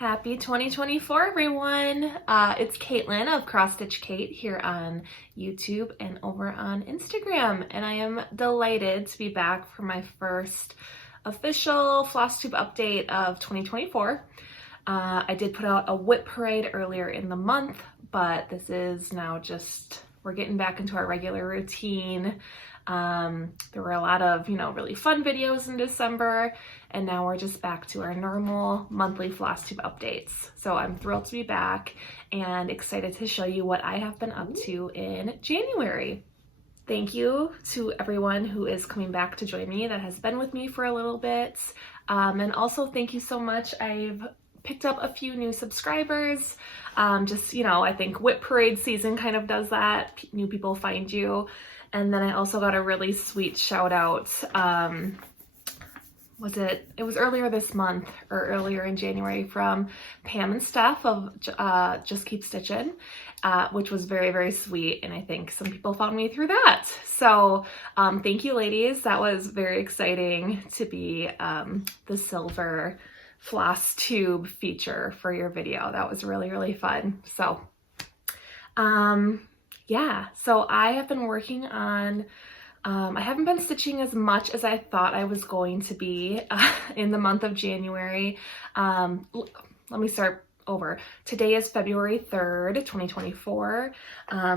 Happy 2024, everyone. It's Caitlin of Cross Stitch Kate here on YouTube and over on Instagram. And I am delighted to be back for my first official Flosstube update of 2024. I did put out a whip parade earlier in the month, but this is now just, we're getting back into our regular routine. There were a lot of, really fun videos in December, and now we're just back to our normal monthly Flosstube updates. So I'm thrilled to be back and excited to show you what I have been up to in January. Thank you to everyone who is coming back to join me that has been with me for a little bit. And also thank you so much. I've picked up a few new subscribers. I think whip parade season kind of does that. New people find you. And then I also got a really sweet shout out. It was earlier this month or earlier in January from Pam and Steph of Just Keep Stitching, which was very, very sweet. And I think some people found me through that. So thank you, ladies. That was very exciting to be the silver Flosstube feature for your video. That was really, really fun. So yeah, so I have been working on, I haven't been stitching as much as I thought I was going to be in the month of January. Let me start over. Today is February 3rd, 2024.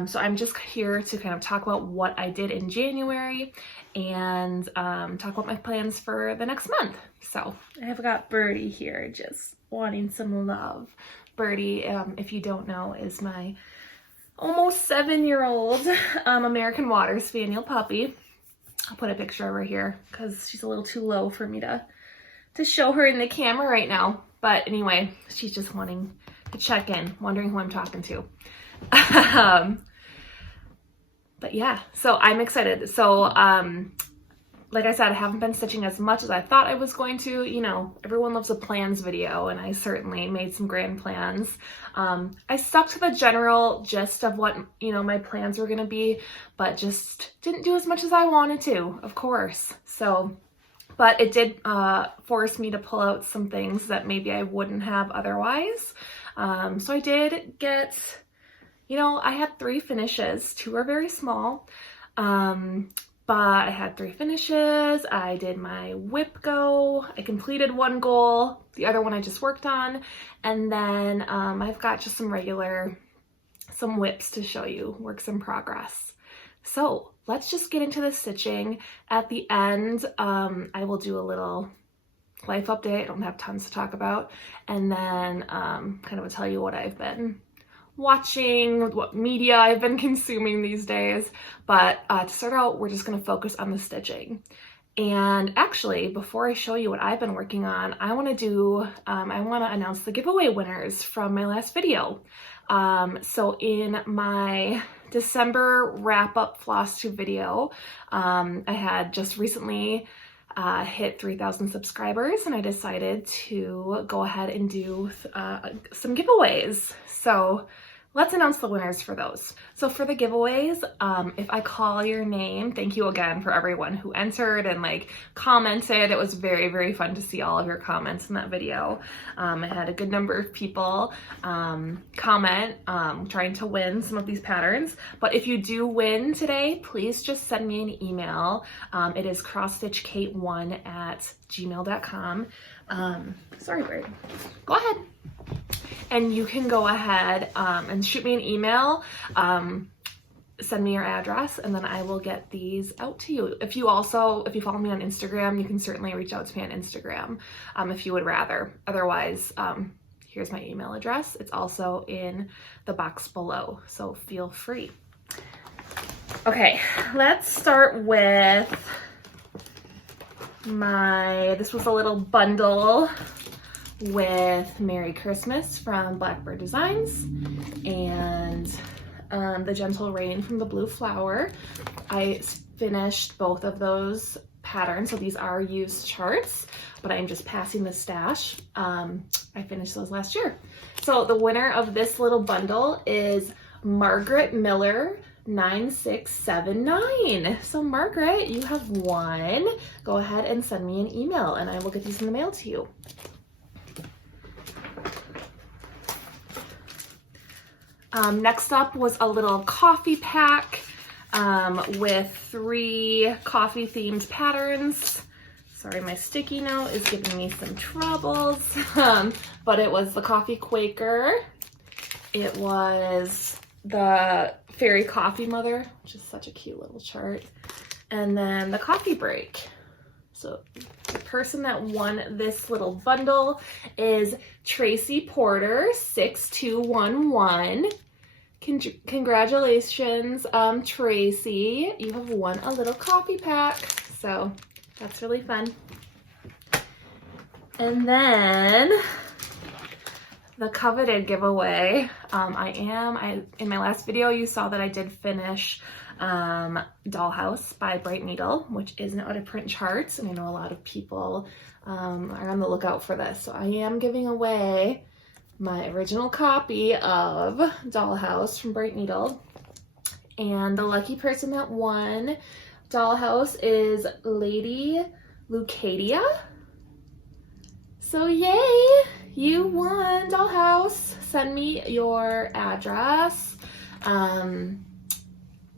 So I'm just here to kind of talk about what I did in January and talk about my plans for the next month. So I have got Birdie here just wanting some love. Birdie, if you don't know, is my almost 7-year-old American Water Spaniel puppy. I'll put a picture of her here because she's a little too low for me to show her in the camera right now. But anyway, she's just wanting to check in, wondering who I'm talking to. But yeah, so I'm excited. So like I said, I haven't been stitching as much as I thought I was going to. Everyone loves a plans video, and I certainly made some grand plans. I stuck to the general gist of what, my plans were gonna be, but just didn't do as much as I wanted to, of course. So, but it did force me to pull out some things that maybe I wouldn't have otherwise. So I did get, I had 3 finishes. 2 are very small. But I had 3 finishes. I did my whip go. I completed 1 goal. The other one I just worked on. And then I've got just some whips to show you, works in progress. So let's just get into the stitching. At the end, I will do a little life update. I don't have tons to talk about. And then kind of tell you what I've been watching, what media I've been consuming these days. But to start out, we're just going to focus on the stitching. And actually, before I show you what I've been working on, I want to announce the giveaway winners from my last video. So in my December wrap-up Flosstube video, I had just recently hit 3,000 subscribers, and I decided to go ahead and do some giveaways. So let's announce the winners for those. So for the giveaways, if I call your name, thank you again for everyone who entered and commented. It was very, very fun to see all of your comments in that video. I had a good number of people comment, trying to win some of these patterns. But if you do win today, please just send me an email. It is crossstitchkate1@gmail.com. Sorry, Bird. Go ahead. And you can go ahead and shoot me an email, send me your address, and then I will get these out to you. If you follow me on Instagram, you can certainly reach out to me on Instagram if you would rather. Otherwise, here's my email address. It's also in the box below, so feel free. Okay, let's start with this was a little bundle with Merry Christmas from Blackbird Designs and the Gentle Rain from the Blue Flower. I finished both of those patterns, so these are used charts, but I'm just passing the stash. I finished those last year. So the winner of this little bundle is Margaret Miller 9679. So Margaret, you have won. Go ahead and send me an email and I will get these in the mail to you. Next up was a little coffee pack with 3 coffee themed patterns. Sorry, my sticky note is giving me some troubles, but it was the Coffee Quaker. It was the Fairy Coffee Mother, which is such a cute little chart. And then the Coffee Break. So the person that won this little bundle is Tracy Porter 6211. Congratulations, Tracy. You have won a little coffee pack. So that's really fun. And then the coveted giveaway. In my last video, you saw that I did finish Dollhouse by Bright Needle, which is an out of print chart, and I know a lot of people are on the lookout for this. So I am giving away my original copy of Dollhouse from Bright Needle, and the lucky person that won Dollhouse is Lady Lucadia. So yay, you won Dollhouse. Send me your address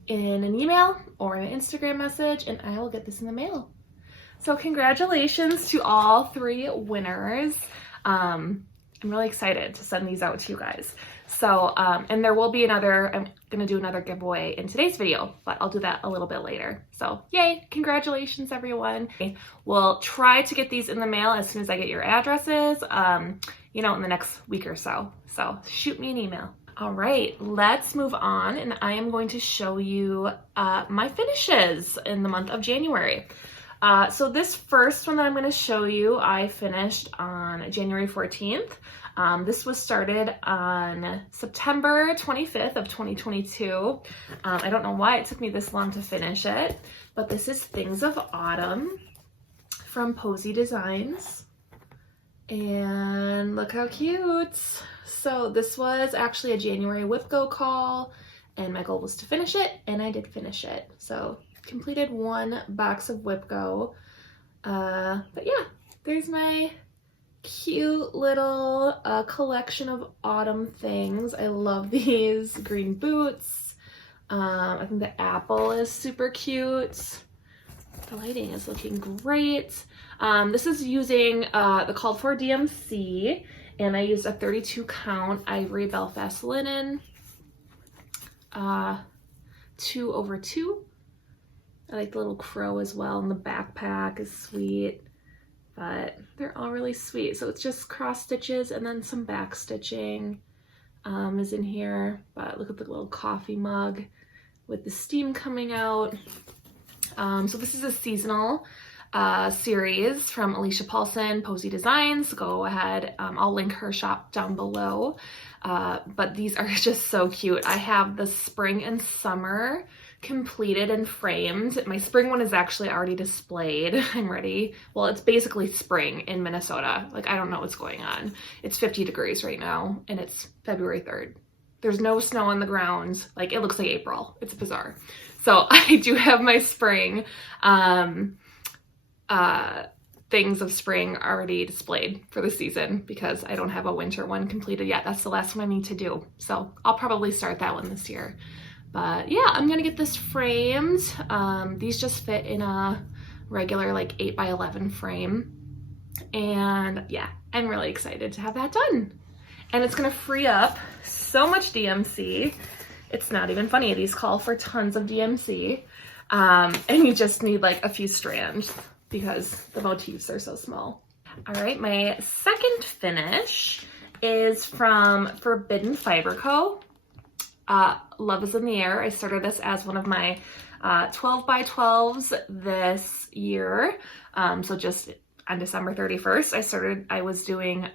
in an email or an Instagram message, and I will get this in the mail. So congratulations to all 3 winners. I'm really excited to send these out to you guys. So, and there will be I'm gonna do another giveaway in today's video, but I'll do that a little bit later. So yay, congratulations everyone. We'll try to get these in the mail as soon as I get your addresses, you know, in the next week or so. So shoot me an email. All right, let's move on, and I am going to show you my finishes in the month of January. So this first one that I'm going to show you, I finished on January 14th. This was started on September 25th of 2022. I don't know why it took me this long to finish it, but this is Things of Autumn from Posie Designs. And look how cute. So this was actually a January whip go call, and my goal was to finish it, and I did finish it. So completed 1 box of whip go. But yeah, there's my cute little collection of autumn things. I love these green boots. I think the apple is super cute. The lighting is looking great. This is using the called for DMC, and I used a 32 count ivory Belfast linen, 2/2. I like the little crow as well, and the backpack is sweet, but they're all really sweet. So it's just cross stitches and then some back stitching is in here, but look at the little coffee mug with the steam coming out. So this is a seasonal series from Alicia Paulson, Posie Designs. Go ahead, I'll link her shop down below. But these are just so cute. I have the spring and summer completed and framed. My spring one is actually already displayed. I'm ready. Well, it's basically spring in Minnesota. Like, I don't know what's going on. It's 50 degrees right now, and it's February 3rd. There's no snow on the ground. Like, it looks like April. It's bizarre. So I do have my spring things of spring already displayed for the season because I don't have a winter one completed yet. That's the last one I need to do. So I'll probably start that one this year. But yeah, I'm gonna get this framed. These just fit in a regular like 8x11 frame. And yeah, I'm really excited to have that done. And it's gonna free up so much DMC. It's not even funny. These call for tons of DMC. And you just need like a few strands because the motifs are so small. All right, my second finish is from Forbidden Fiber Co. Love is in the Air. I started this as one of my 12x12s this year. So just on December 31st, I was doing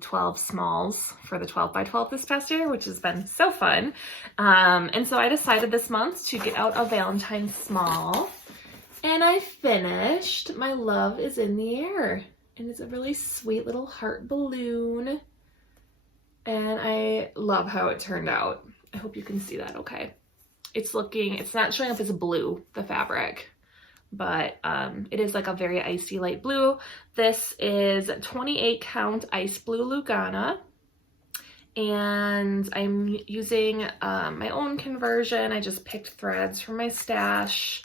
12 smalls for the 12x12 this past year, which has been so fun. And so I decided this month to get out a Valentine's small, and I finished My Love is in the Air. And it's a really sweet little heart balloon. And I love how it turned out. I hope you can see that okay. It's not showing up as blue, the fabric, but it is like a very icy light blue. This is 28 count ice blue Lugana, and I'm using my own conversion. I just picked threads from my stash.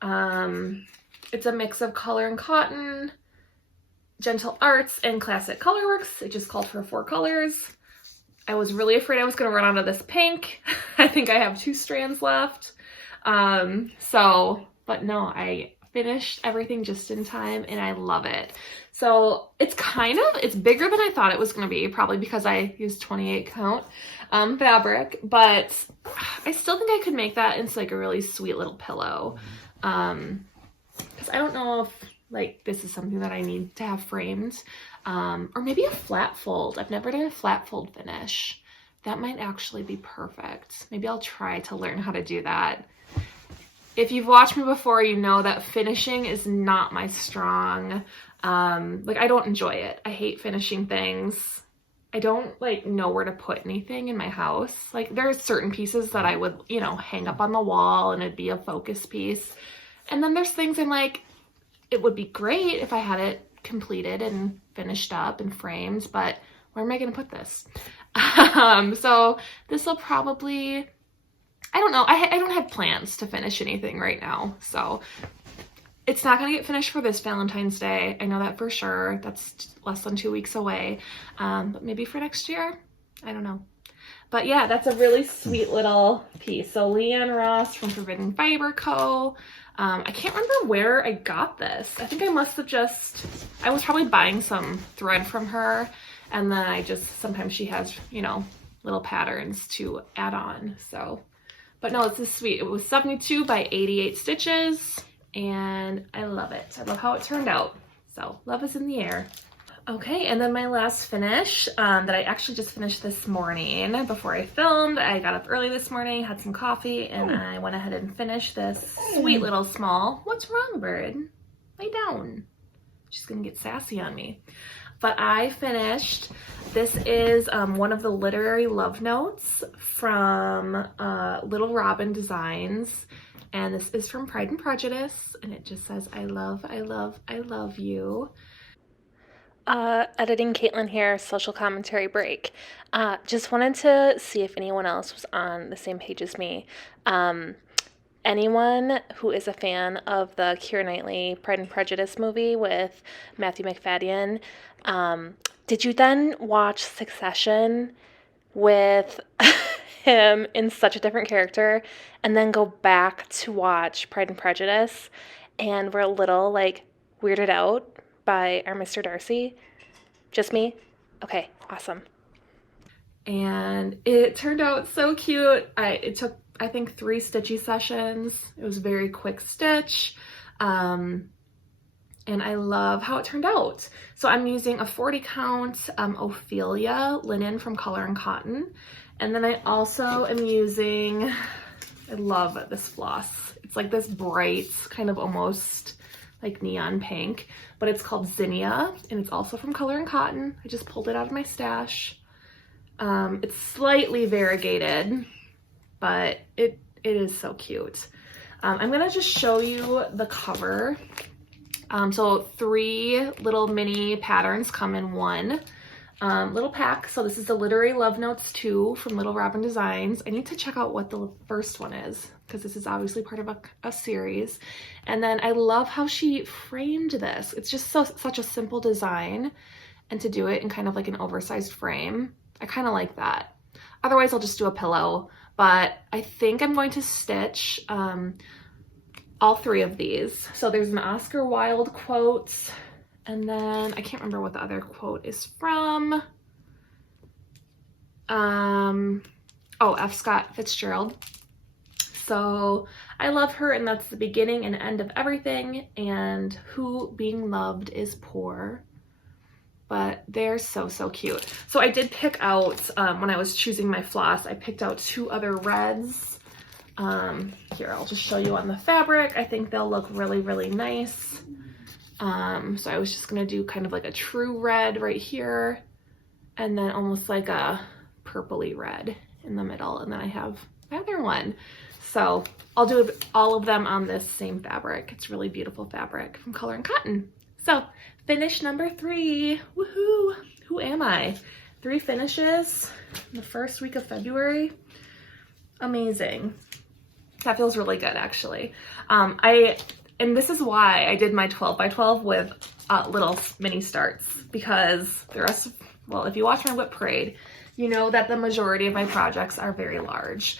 It's a mix of Color and Cotton, Gentle Arts, and Classic Colorworks. It just called for 4 colors. I was really afraid I was going to run out of this pink. I think I have 2 strands left. But no, I finished everything just in time and I love it. So it's bigger than I thought it was going to be, probably because I used 28 count fabric, but I still think I could make that into like a really sweet little pillow. Because I don't know if like this is something that I need to have framed, or maybe a flat fold. I've never done a flat fold finish. That might actually be perfect. Maybe I'll try to learn how to do that. If you've watched me before, you know that finishing is not my strong. Like I don't enjoy it. I hate finishing things. I don't like know where to put anything in my house. Like there's certain pieces that I would, you know, hang up on the wall and it'd be a focus piece. And then there's things I'm like, it would be great if I had it completed and finished up and framed, but where am I going to put this? So this will probably, I don't know. I don't have plans to finish anything right now. So it's not going to get finished for this Valentine's Day. I know that for sure. That's less than 2 weeks away. But maybe for next year. I don't know. But yeah, that's a really sweet little piece. So Leanne Ross from Forbidden Fiber Co. I can't remember where I got this. I think I must have I was probably buying some thread from her. And then sometimes she has, you know, little patterns to add on. So, but no, this is sweet. It was 72 by 88 stitches. And I love it. I love how it turned out. So love is in the air. Okay, and then my last finish that I actually just finished this morning before I filmed. I got up early this morning, had some coffee, and I went ahead and finished this sweet little small. What's wrong, bird? Lay down. She's gonna get sassy on me. But I finished, this is one of the literary love notes from Little Robin Designs. And this is from Pride and Prejudice, and it just says, I love, I love, I love you. Editing Caitlin here, social commentary break. Just wanted to see if anyone else was on the same page as me. Anyone who is a fan of the Keira Knightley Pride and Prejudice movie with Matthew McFadden, did you then watch Succession with him in such a different character and then go back to watch Pride and Prejudice and were a little like weirded out by our Mr. Darcy? Just me? Okay, awesome. And it turned out so cute. It took, I think, 3 stitchy sessions. It was a very quick stitch. And I love how it turned out. So I'm using a 40 count Ophelia linen from Color and Cotton. And then I also am using, I love this floss. It's like this bright, kind of almost like neon pink, but it's called Zinnia, and it's also from Color and Cotton. I just pulled it out of my stash. It's slightly variegated, but it is so cute. I'm gonna just show you the cover. So 3 little mini patterns come in one little pack. So this is the Literary Love Notes 2 from Little Robin Designs. I need to check out what the first one is, because this is obviously part of a series. And then I love how she framed this. It's just such a simple design, and to do it in kind of like an oversized frame, I kind of like that. Otherwise I'll just do a pillow, but I think I'm going to stitch all 3 of these. So there's an Oscar Wilde quote, and then I can't remember what the other quote is from. Oh, F. Scott Fitzgerald. So I love her, and that's the beginning and end of everything, and who being loved is poor. But they're so, so cute. So I did pick out, when I was choosing my floss, I picked out 2 other reds. Here, I'll just show you on the fabric. I think they'll look really, really nice. So I was just gonna do kind of like a true red right here, and then almost like a purpley red in the middle, and then I have my other one. So I'll do all of them on this same fabric. It's really beautiful fabric from Color and Cotton. So finish number 3, woohoo! Who am I? 3 finishes in the first week of February. Amazing. That feels really good, actually. And this is why I did my 12 by 12 with little mini starts, because the rest of, well, if you watch my whip parade, you know that the majority of my projects are very large.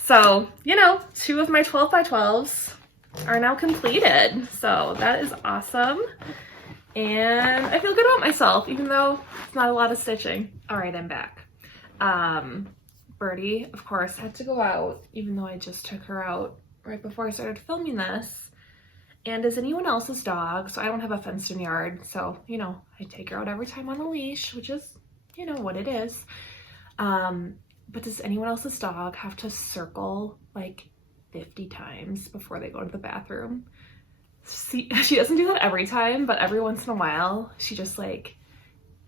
So, you know, 2 of my 12 by 12s are now completed. So that is awesome. And I feel good about myself, even though it's not a lot of stitching. All right, I'm back. Birdie, of course, had to go out, even though I just took her out right before I started filming this. And is anyone else's dog, so I don't have a fenced-in yard, so, you know, I take her out every time on a leash, which is, you know, what it is. But does anyone else's dog have to circle like 50 times before they go to the bathroom? See, she doesn't do that every time, but every once in a while, she just like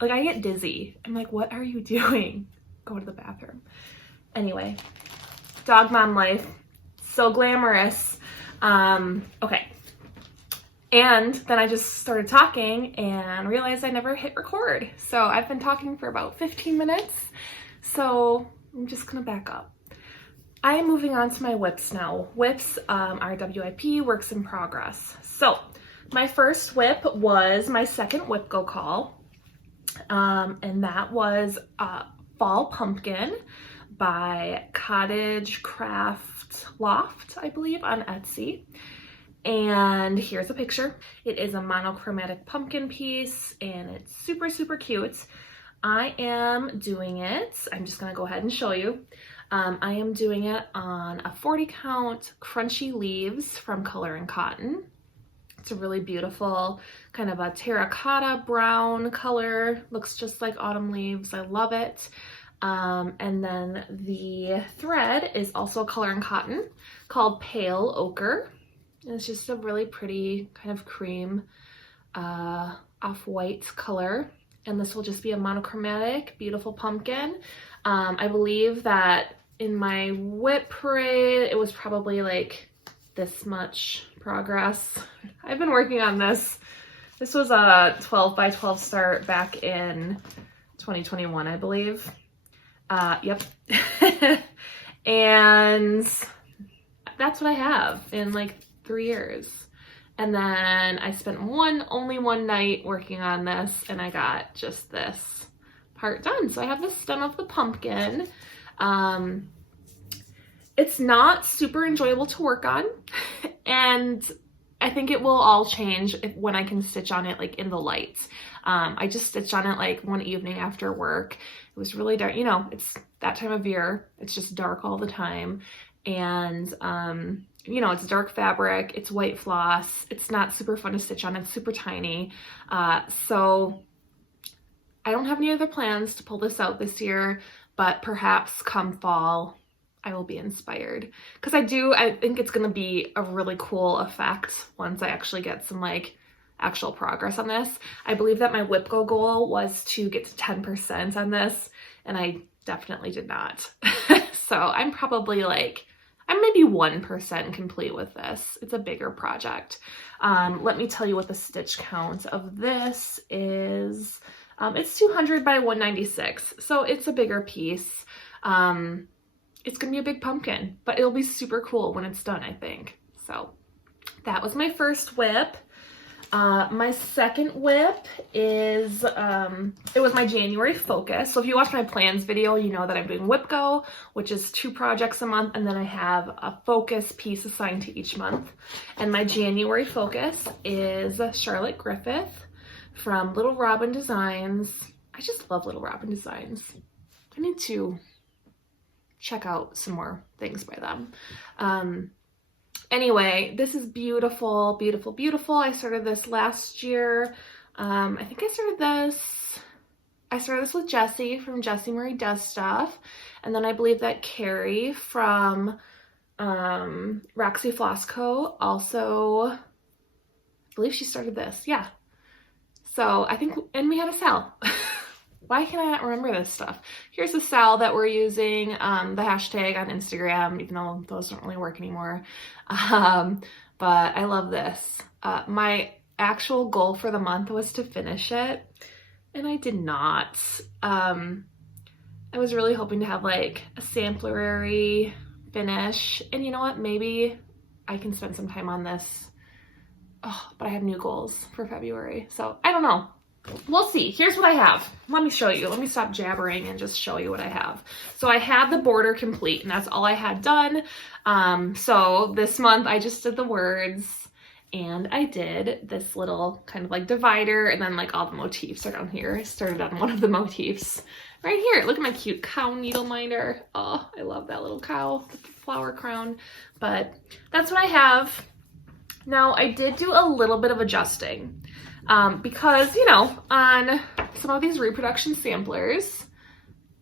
I get dizzy. I'm like, what are you doing? Go to the bathroom. Anyway, dog mom life, so glamorous. Okay. And then I just started talking and realized I never hit record. So I've been talking for about 15 minutes. So I'm just gonna back up. I am moving on to my whips now. Whips are WIP, works in progress. So my first whip was my second whip go call. And that was Fall Pumpkin by Cottage Craft Loft, I believe, on Etsy. And here's a picture. It is a monochromatic pumpkin piece and it's super, super cute. I am doing it, I'm just gonna go ahead and show you. I am doing it on a 40 count crunchy leaves from Color and Cotton. It's a really beautiful kind of a terracotta brown color. Looks just like autumn leaves. I love it. And then the thread is also Color and Cotton called Pale Ochre. And it's just a really pretty kind of cream off-white color. And this will just be a monochromatic, beautiful pumpkin. I believe that in my whip parade, it was probably like this much progress. I've been working on this. This was a 12 by 12 start back in 2021, I believe. Yep. And that's what I have in like 3 years. And then I spent only one night working on this and I got just this part done. So I have the stem of the pumpkin. It's not super enjoyable to work on and I think it will all change when I can stitch on it like in the light. I just stitched on it like one evening after work. It was really dark, you know, it's that time of year. It's just dark all the time. And you know, it's dark fabric, it's white floss, it's not super fun to stitch on, it's super tiny. So I don't have any other plans to pull this out this year, but perhaps come fall, I will be inspired. Because I think it's gonna be a really cool effect once I actually get some like actual progress on this. I believe that my whip go goal was to get to 10% on this, and I definitely did not. So I'm probably like, I'm maybe 1% complete with this. It's a bigger project. Let me tell you what the stitch count of this is. It's 200 by 196, so it's a bigger piece. It's gonna be a big pumpkin, but it'll be super cool when it's done, I think. So that was my first whip. My second whip is, it was my January focus. So if you watch my plans video, you know that I'm doing Whip Go, which is 2 projects a month, and then I have a focus piece assigned to each month. And my January focus is Charlotte Griffith from Little Robin Designs. I just love Little Robin Designs. I need to check out some more things by them. Anyway, this is beautiful, beautiful, beautiful. I started this last year. I think I started this with Jessie from Jessie Marie Does Stuff. And then I believe that Carrie from Roxy Floss Co. also, I believe she started this. Yeah. So I think, and we had a Sal. Why can I not remember this stuff? Here's the Sal that we're using, the hashtag on Instagram, even though those don't really work anymore. But I love this. My actual goal for the month was to finish it. and I did not. I was really hoping to have like a samplery finish, and you know what, maybe I can spend some time on this. Oh, but I have new goals for February, so I don't know. We'll see. Here's what I have. Let me show you. Let me stop jabbering and just show you what I have. So I had the border complete, and that's all I had done. So this month I just did the words, and I did this little kind of like divider, and then like all the motifs are down here. I started on one of the motifs right here. Look at my cute cow needle minder. Oh, I love that little cow with the flower crown. But that's what I have. Now I did do a little bit of adjusting. Because, you know, on some of these reproduction samplers,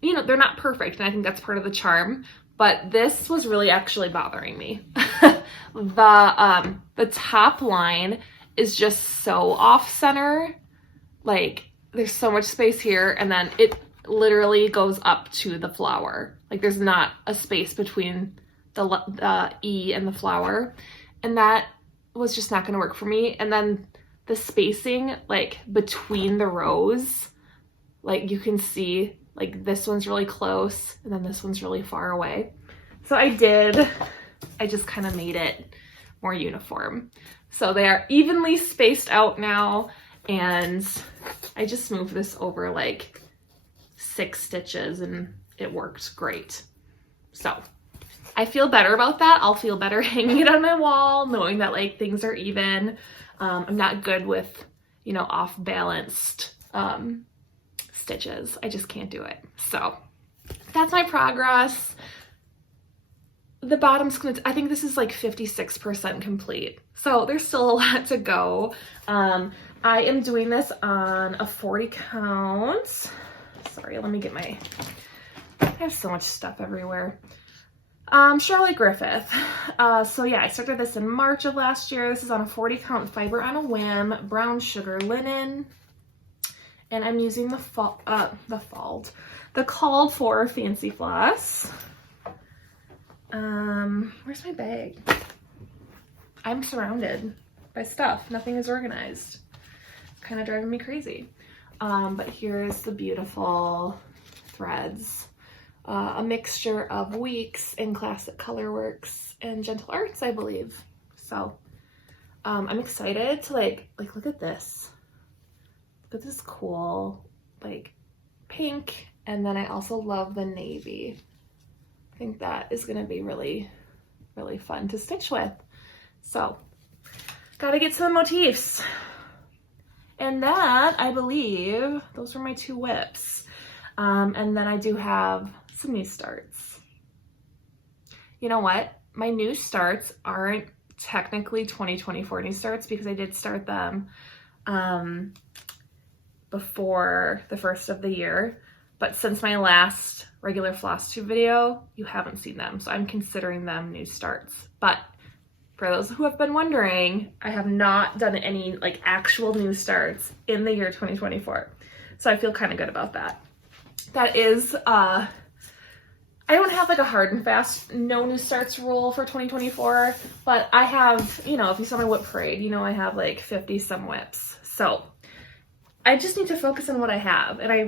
you know, they're not perfect, and I think that's part of the charm, but this was really actually bothering me. The top line is just so off center. Like, there's so much space here, and then it literally goes up to the flower. Like, there's not a space between the E and the flower, and that was just not going to work for me. And then the spacing like between the rows, like you can see like this one's really close and then this one's really far away. So I just kind of made it more uniform. So they are evenly spaced out now, and I just moved this over like 6 stitches and it worked great. So I feel better about that. I'll feel better hanging it on my wall, knowing that like things are even. I'm not good with, you know, off-balanced stitches. I just can't do it. So that's my progress. The bottom's gonna, I think this is like 56% complete. So there's still a lot to go. I am doing this on a 40 count. Sorry, let me get my, I have so much stuff everywhere. Charlotte Griffith. So yeah, I started this in March of last year. This is on a 40 count fiber on a whim, brown sugar linen. And I'm using the called for fancy floss. Where's my bag? I'm surrounded by stuff. Nothing is organized. Kind of driving me crazy. But here's the beautiful threads. A mixture of Weeks and Classic Colorworks and Gentle Arts, I believe. So I'm excited to like look at this. Look at this cool like pink, and then I also love the navy. I think that is gonna be really, really fun to stitch with. So gotta get some motifs. And that, I believe, those were my 2 whips. And then I do have some new starts. You know what? My new starts aren't technically 2024 new starts because I did start them before the first of the year. But since my last regular Flosstube video, you haven't seen them. So I'm considering them new starts. But for those who have been wondering, I have not done any like actual new starts in the year 2024. So I feel kind of good about that. That is, I don't have like a hard and fast no new starts rule for 2024, but I have, you know, if you saw my whip parade, you know I have like 50 some whips. So I just need to focus on what I have. And I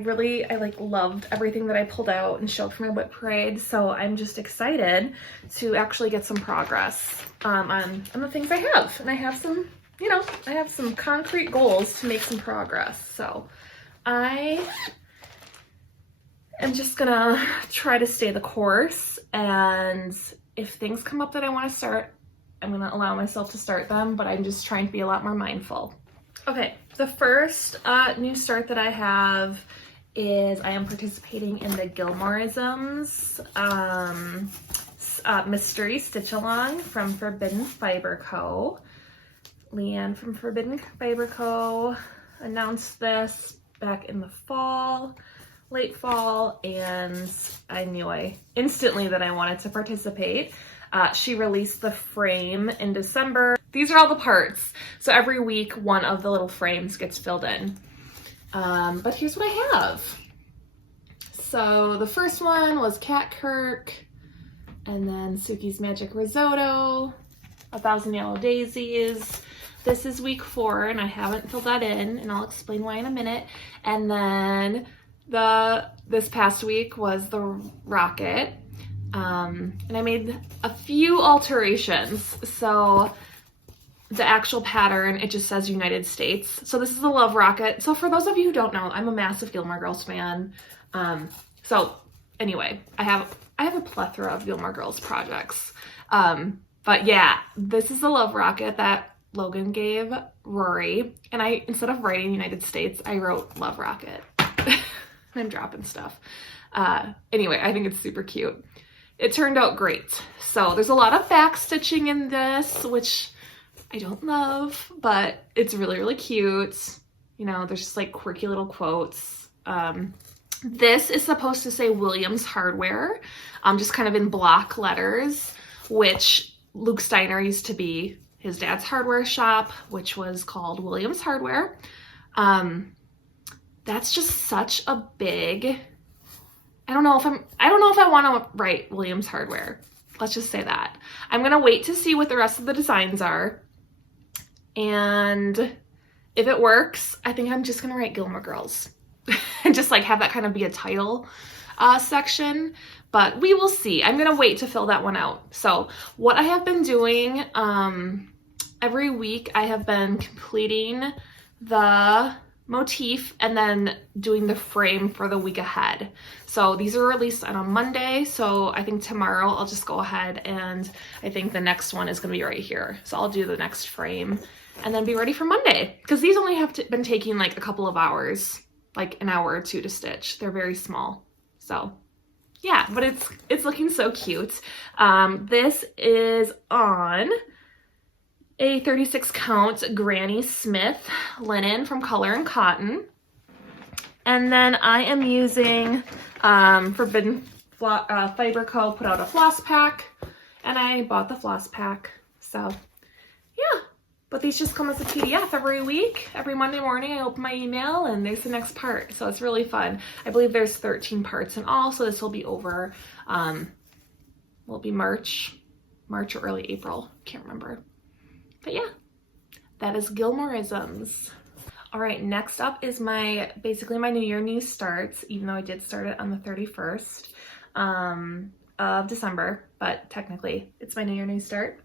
like loved everything that I pulled out and showed for my whip parade. So I'm just excited to actually get some progress on the things I have. And I have some, you know, I have some concrete goals to make some progress. So I am just gonna try to stay the course, and if things come up that I want to start, I'm gonna allow myself to start them, but I'm just trying to be a lot more mindful. Okay, the first new start that I have is I am participating in the Gilmorisms mystery stitch along from Forbidden Fiber Co. Leanne from Forbidden Fiber Co. announced this back in the fall. Late fall, and I knew instantly that I wanted to participate. She released the frame in December. These are all the parts. So every week, one of the little frames gets filled in. But here's what I have. So the first one was Cat Kirk, and then Suki's Magic Risotto, 1,000 Yellow Daisies, this is week 4 and I haven't filled that in, and I'll explain why in a minute. And then this past week was the rocket, and I made a few alterations. So the actual pattern, it just says United States. So this is the Love Rocket. So for those of you who don't know, I'm a massive Gilmore Girls fan. So anyway, I have a plethora of Gilmore Girls projects. But yeah, this is the Love Rocket that Logan gave Rory. And instead of writing United States, I wrote Love Rocket. I'm dropping stuff. Anyway, I think it's super cute. It turned out great. So there's a lot of back stitching in this, which I don't love, but it's really, really cute. You know, there's just like quirky little quotes. This is supposed to say Williams Hardware, just kind of in block letters, which Luke Steiner used to be his dad's hardware shop, which was called Williams Hardware. That's just such a big, I don't know if I want to write Williams Hardware. Let's just say that. I'm going to wait to see what the rest of the designs are. And if it works, I think I'm just going to write Gilmore Girls and just like have that kind of be a title section, but we will see. I'm going to wait to fill that one out. So what I have been doing, every week I have been completing the motif and then doing the frame for the week ahead. So these are released on a Monday, so I think tomorrow I'll just go ahead, and I think the next one is going to be right here. So I'll do the next frame and then be ready for Monday, because these only have been taking like a couple of hours, like an hour or two to stitch. They're very small. So yeah, but it's looking so cute. This is on a 36 count Granny Smith linen from Color & Cotton. And then I am using Forbidden Fiber Co. put out a floss pack, and I bought the floss pack. So yeah, but these just come as a PDF every week. Every Monday morning I open my email and there's the next part. So it's really fun. I believe there's 13 parts in all, so this will be over, will be March or early April, can't remember. But yeah, that is Gilmorisms. All right, next up is basically my New Year New Starts, even though I did start it on the 31st of December, but technically it's my New Year New Start.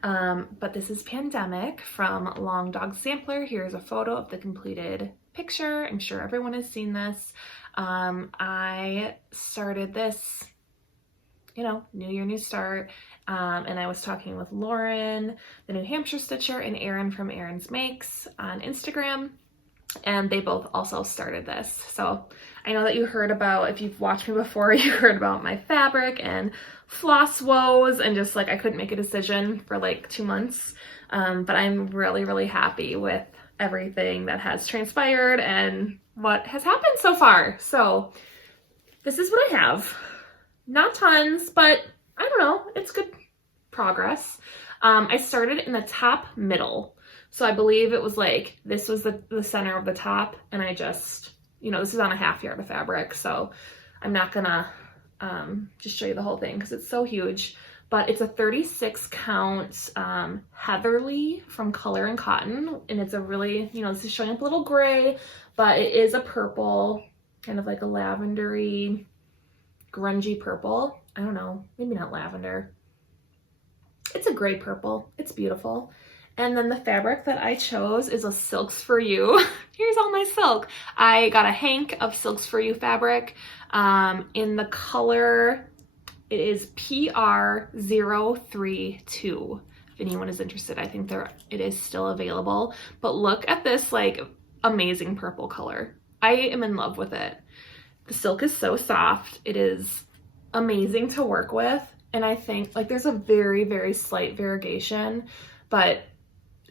But this is Pandemic from Long Dog Sampler. Here's a photo of the completed picture. I'm sure everyone has seen this. I started this, you know, New Year New Start. And I was talking with Lauren, the New Hampshire Stitcher, and Erin from Erin's Makes on Instagram, and they both also started this. So I know that you heard about, if you've watched me before, you heard about my fabric and floss woes, and just like I couldn't make a decision for like 2 months. But I'm really, really happy with everything that has transpired and what has happened so far. So this is what I have. Not tons, but I don't know, it's good progress. I started in the top middle. So I believe it was like, this was the center of the top, and I just, you know, this is on a half yard of fabric, so I'm not gonna just show you the whole thing because it's so huge. But it's a 36 count Heatherly from Color & Cotton, and it's a really, you know, this is showing up a little gray, but it is a purple, kind of like a lavendery, grungy purple. I don't know, maybe not lavender. It's a gray purple. It's beautiful. And then the fabric that I chose is a Silks For You. Here's all my silk. I got a hank of Silks For You fabric in the color, it is PR032. If anyone is interested, I think it is still available. But look at this like amazing purple color. I am in love with it. The silk is so soft. It is amazing to work with. And I think like there's a very, very slight variegation, but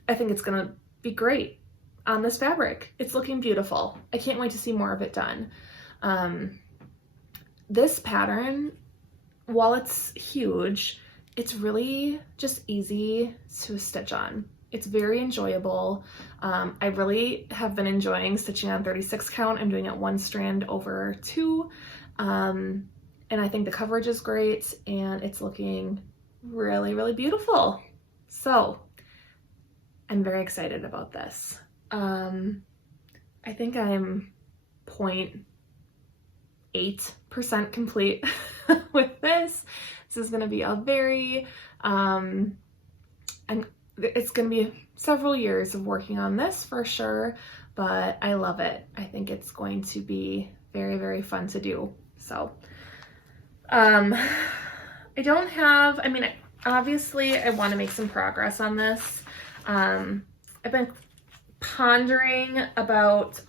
I think it's gonna be great on this fabric. It's looking beautiful. I can't wait to see more of it done. This pattern, while it's huge, it's really just easy to stitch on. It's very enjoyable. I really have been enjoying stitching on 36 count. I'm doing it 1 strand over 2. And I think the coverage is great and it's looking really, really beautiful. So I'm very excited about this. I think I'm 0.8% complete with this. This is going to be a very, and it's going to be several years of working on this for sure, but I love it. I think it's going to be very, very fun to do. So, I don't have, I mean, obviously I want to make some progress on this. I've been pondering about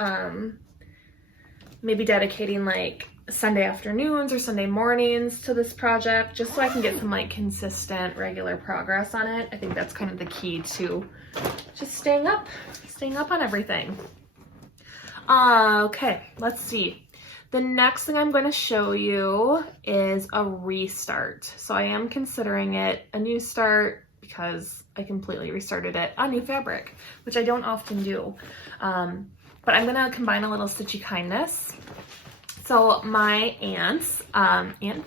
maybe dedicating like Sunday afternoons or Sunday mornings to this project just so I can get some like consistent regular progress on it. I think that's kind of the key to just staying up on everything. Okay, let's see. The next thing I'm going to show you is a restart. So I am considering it a new start because I completely restarted it on new fabric, which I don't often do. But I'm gonna combine a little stitchy kindness. So my Aunt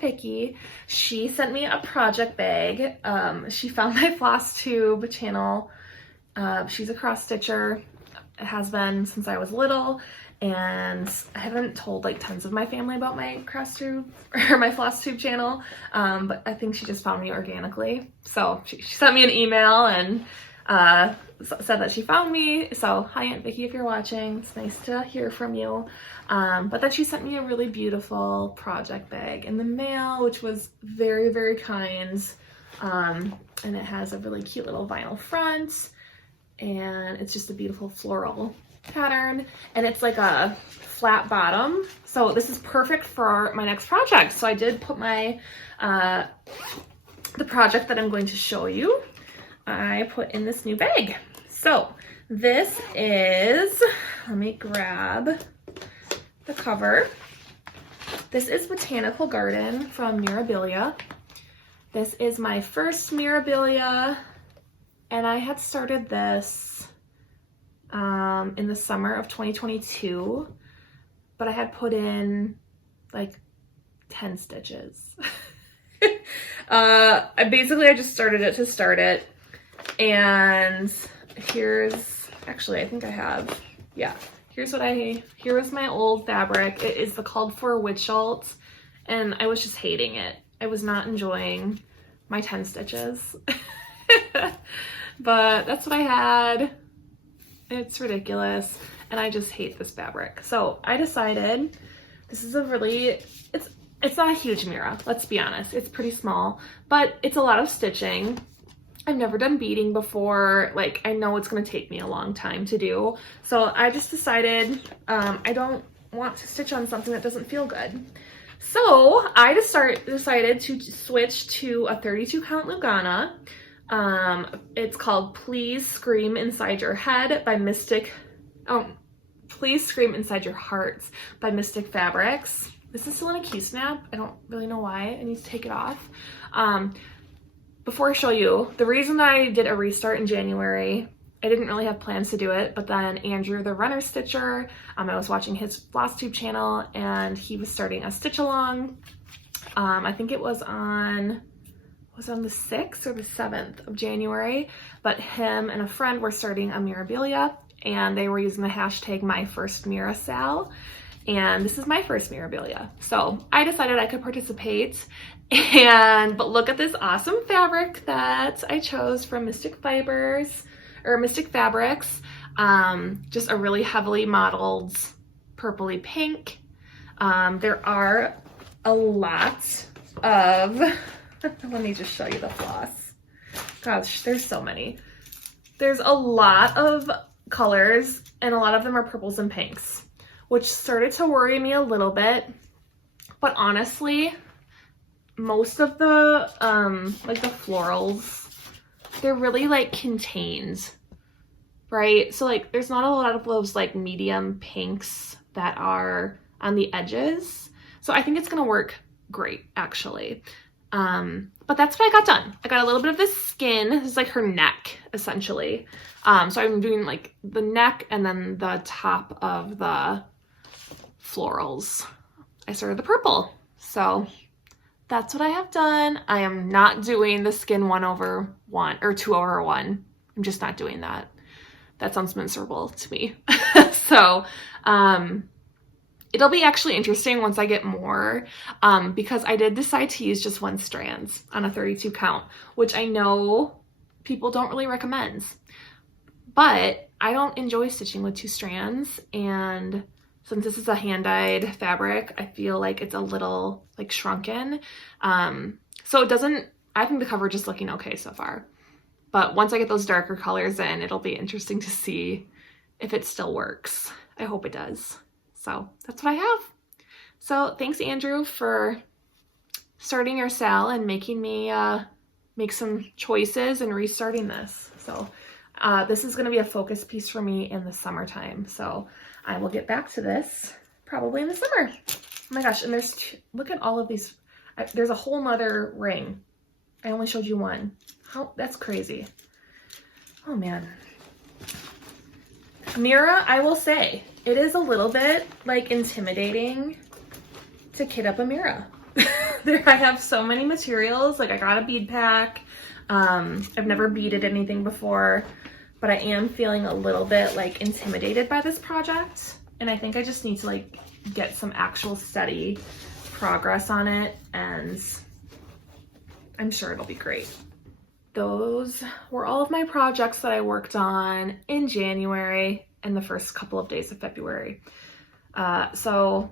Vicky, she sent me a project bag. She found my Flosstube channel. She's a cross stitcher. It has been since I was little, and I haven't told like tons of my family about my cross tube or my Flosstube channel, but I think she just found me organically. So she sent me an email and said that she found me. So hi Aunt Vicky, if you're watching, it's nice to hear from you. But then she sent me a really beautiful project bag in the mail, which was very, very kind. And it has a really cute little vinyl front, and it's just a beautiful floral pattern, and it's like a flat bottom. So this is perfect for my next project. So I did put my the project that I'm going to show you, I put in this new bag. So this is, let me grab the cover. This is Botanical Garden from Mirabilia. This is my first Mirabilia, and I had started this in the summer of 2022, but I had put in like 10 stitches. I just started it to start it, and here's, actually I think I have, yeah, here was my old fabric. It is the called for witch alt, and I was just hating it. I was not enjoying my 10 stitches, but that's what I had. It's ridiculous, and I just hate this fabric. So I decided this is a really, it's not a huge Mira, let's be honest. It's pretty small, but it's a lot of stitching. I've never done beading before. Like, I know it's gonna take me a long time to do. So I just decided I don't want to stitch on something that doesn't feel good. So I decided to switch to a 32 count Lugana. It's called Please Scream Inside Your Head by Please Scream Inside Your Hearts by Mystic Fabrics. This is still in a key snap. I don't really know why. I need to take it off. Before I show you, the reason I did a restart in January, I didn't really have plans to do it, but then Andrew, the runner stitcher, I was watching his Flosstube channel, and he was starting a stitch along. I think it was on the 6th or the 7th of January, but him and a friend were starting a Mirabilia, and they were using the hashtag #MyFirstMiraSal, and this is my first Mirabilia. So I decided I could participate, but look at this awesome fabric that I chose from Mystic Fabrics. Just a really heavily modeled purpley pink. There are a lot of, let me just show you the floss. Gosh, there's so many. There's a lot of colors, and a lot of them are purples and pinks, which started to worry me a little bit. But honestly, most of the like the florals, they're really like contained, right? So like there's not a lot of those like medium pinks that are on the edges. So I think it's gonna work great actually. But that's what I got done. I got a little bit of the skin. This is like her neck essentially. So I'm doing like the neck and then the top of the florals. I started the purple. So that's what I have done. I am not doing the skin 1/1 or 2/1. I'm just not doing that. that sounds miserable to me. So, it'll be actually interesting once I get more, because I did decide to use just 1 strand on a 32 count, which I know people don't really recommend. But I don't enjoy stitching with 2 strands, and since this is a hand-dyed fabric, I feel like it's a little like shrunken. So it doesn't, I think the coverage is looking okay so far. But once I get those darker colors in, it'll be interesting to see if it still works. I hope it does. So that's what I have. So thanks, Andrew, for starting your sale and making me make some choices and restarting this. So this is going to be a focus piece for me in the summertime. So I will get back to this probably in the summer. Oh my gosh, and there's look at all of these. There's a whole nother ring. I only showed you 1. How, that's crazy. Oh man. Mira, I will say, it is a little bit like intimidating to kit up a Mira. I have so many materials. Like I got a bead pack. I've never beaded anything before, but I am feeling a little bit like intimidated by this project. And I think I just need to like get some actual steady progress on it, and I'm sure it'll be great. Those were all of my projects that I worked on in January and the first couple of days of February. So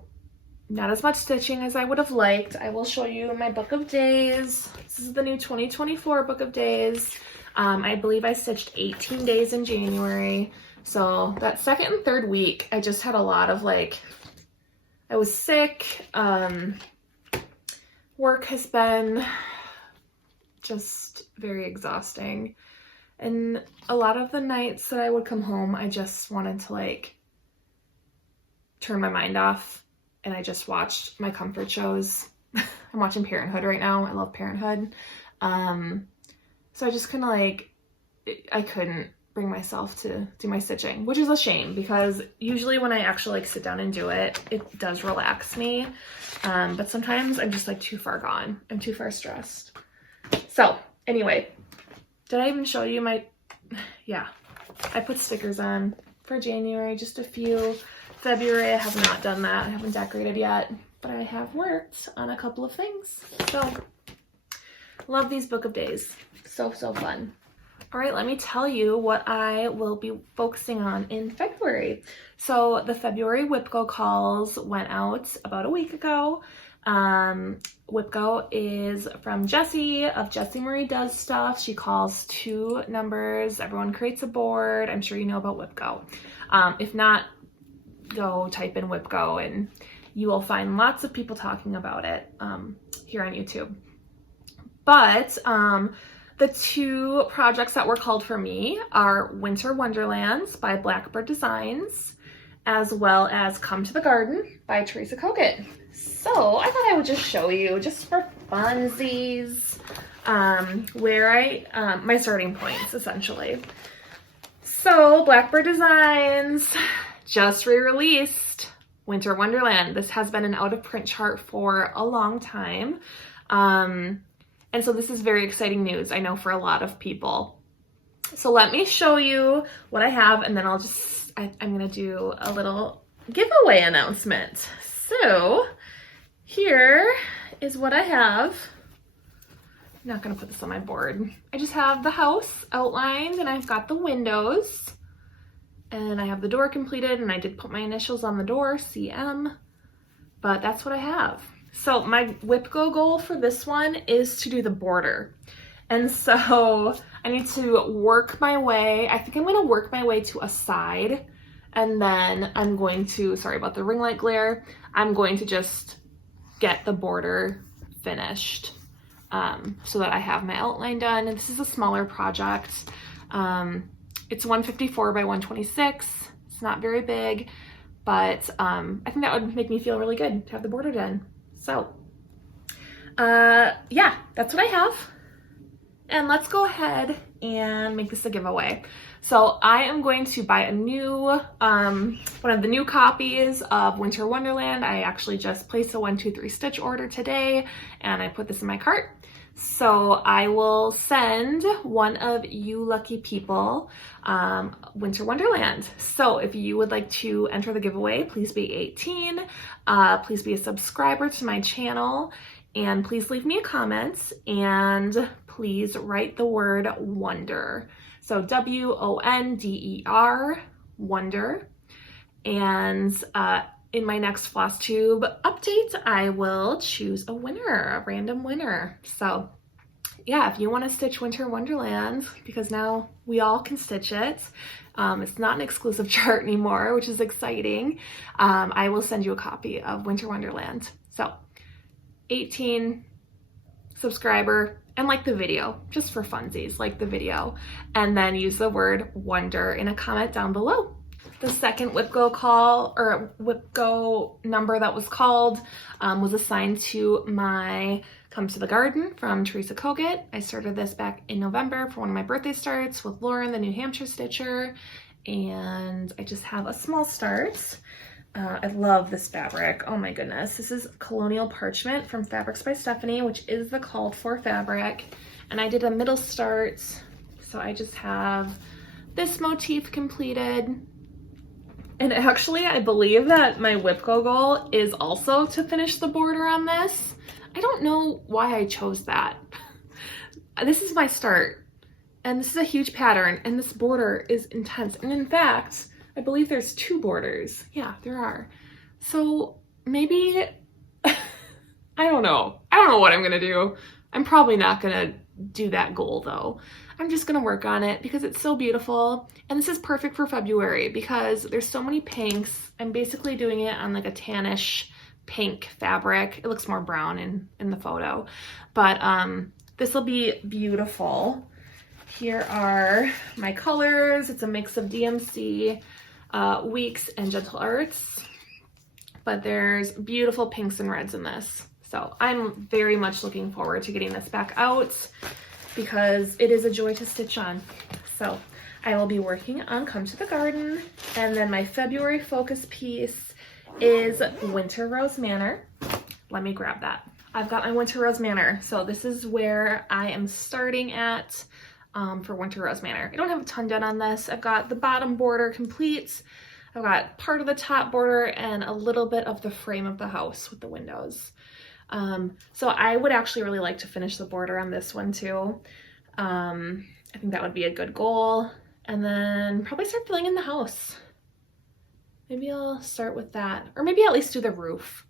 not as much stitching as I would have liked. I will show you my book of days. This is the new 2024 book of days. I believe I stitched 18 days in January. So that second and third week, I just had a lot of like, I was sick. Work has been just very exhausting. And a lot of the nights that I would come home, I just wanted to like turn my mind off, and I just watched my comfort shows. I'm watching Parenthood right now. I love Parenthood. So I just kind of like, I couldn't bring myself to do my stitching, which is a shame because usually when I actually like sit down and do it, it does relax me. But sometimes I'm just like too far gone. I'm too far stressed. So anyway, did I even show you my, yeah, I put stickers on for January, just a few. February, I have not done that. I haven't decorated yet, but I have worked on a couple of things. So love these book of days. So fun. All right, let me tell you what I will be focusing on in February. So the February WIPGO calls went out about a week ago. WIPGO is from Jessie of Jessie Marie Does Stuff. She calls 2 numbers. Everyone creates a board. I'm sure you know about WIPGO. If not, go type in WIPGO and you will find lots of people talking about it here on YouTube. But the 2 projects that were called for me are Winter Wonderlands by Blackbird Designs, as well as Come to the Garden by Teresa Kogut. So I thought I would just show you, just for funsies, where my starting points, essentially. So Blackbird Designs just re-released Winter Wonderland. This has been an out-of-print chart for a long time. And so this is very exciting news, I know, for a lot of people. So let me show you what I have, and then I'm gonna do a little giveaway announcement. So here is what I have. I'm not gonna put this on my board. I just have the house outlined, and I've got the windows, and I have the door completed, and I did put my initials on the door, CM, but that's what I have. So my WIPGO goal for this one is to do the border. And so I need to work my way. I think I'm going to work my way to a side, and then I'm going to, sorry about the ring light glare, I'm going to just get the border finished so that I have my outline done. And this is a smaller project. It's 154 by 126. It's not very big, but I think that would make me feel really good to have the border done. So, yeah, that's what I have. And let's go ahead and make this a giveaway. So I am going to buy a new, one of the new copies of Winter Wonderland. I actually just placed a 1, 2, 3 stitch order today, and I put this in my cart. So I will send one of you lucky people Winter Wonderland. So if you would like to enter the giveaway, please be 18, please be a subscriber to my channel, and please leave me a comment, and please write the word wonder. So WONDER, wonder. And in my next Flosstube update, I will choose a winner, a random winner. So yeah, if you want to stitch Winter Wonderland, because now we all can stitch it, it's not an exclusive chart anymore, which is exciting, I will send you a copy of Winter Wonderland. So 18, subscriber, and like the video, just for funsies, like the video, and then use the word wonder in a comment down below. The second WIPGO call, or WIPGO number that was called, was assigned to my Come to the Garden from Teresa Kogut. I started this back in November for one of my birthday starts with Lauren, the New Hampshire stitcher, and I just have a small start. I love this fabric. Oh my goodness. This is Colonial Parchment from Fabrics by Stephanie, which is the called for fabric. And I did a middle start, so I just have this motif completed. And actually, I believe that my WIPGO goal is also to finish the border on this. I don't know why I chose that. This is my start, and this is a huge pattern, and this border is intense. And in fact, I believe there's 2 borders. Yeah, there are. So maybe, I don't know. I don't know what I'm gonna do. I'm probably not gonna do that goal though. I'm just gonna work on it because it's so beautiful. And this is perfect for February because there's so many pinks. I'm basically doing it on like a tannish pink fabric. It looks more brown in the photo, but this will be beautiful. Here are my colors. It's a mix of DMC, Weeks, and Gentle Arts, but there's beautiful pinks and reds in this. So I'm very much looking forward to getting this back out because it is a joy to stitch on. So I will be working on Come to the Garden, and then my February focus piece is Winter Rose Manor. Let me grab that. I've got my Winter Rose Manor. So this is where I am starting at for Winter Rose Manor. I don't have a ton done on this. I've got the bottom border complete. I've got part of the top border and a little bit of the frame of the house with the windows. So I would actually really like to finish the border on this one too. I think that would be a good goal. And then probably start filling in the house. Maybe I'll start with that, or maybe at least do the roof.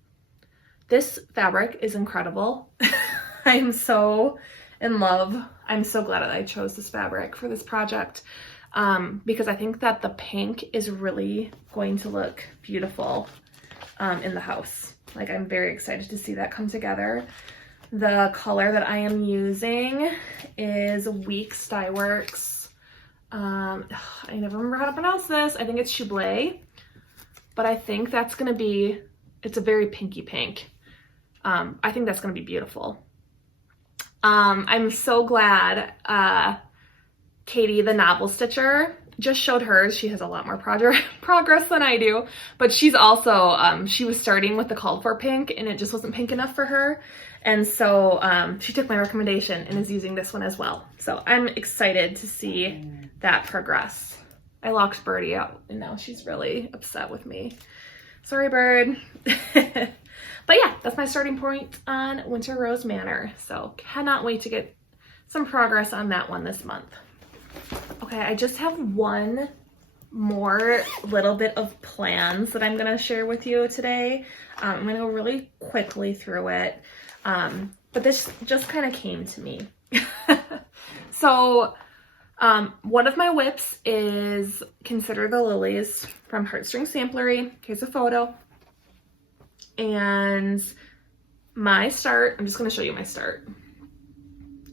This fabric is incredible. I am so in love. I'm so glad that I chose this fabric for this project because I think that the pink is really going to look beautiful in the house. Like, I'm very excited to see that come together. The color that I am using is Weeks Dye Works. I never remember how to pronounce this. I think it's Choublé, but I think that's gonna be, it's a very pinky pink. I think that's gonna be beautiful. I'm so glad Katie, the novel stitcher, just showed hers. She has a lot more progress than I do, but she's also, she was starting with the called for pink and it just wasn't pink enough for her. And so she took my recommendation and is using this one as well. So I'm excited to see that progress. I locked Birdie out and now she's really upset with me. Sorry, Bird. But yeah, that's my starting point on Winter Rose Manor. So cannot wait to get some progress on that one this month. Okay, I just have one more little bit of plans that I'm gonna share with you today. I'm gonna go really quickly through it, but this just kind of came to me. So one of my whips is Consider the Lilies from Heartstring Samplery. Here's a photo. And my start, I'm just gonna show you my start.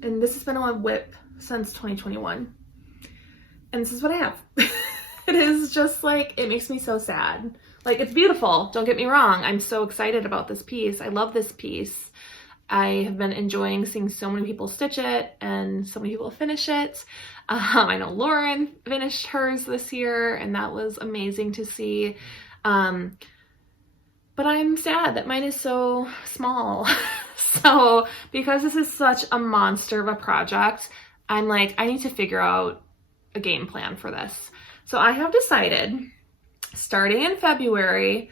And this has been on whip since 2021. And this is what I have. It is just like, it makes me so sad. Like, it's beautiful, don't get me wrong. I'm so excited about this piece. I love this piece. I have been enjoying seeing so many people stitch it and so many people finish it. I know Lauren finished hers this year and that was amazing to see. But I'm sad that mine is so small. So because this is such a monster of a project, I'm like, I need to figure out a game plan for this. So I have decided, starting in February,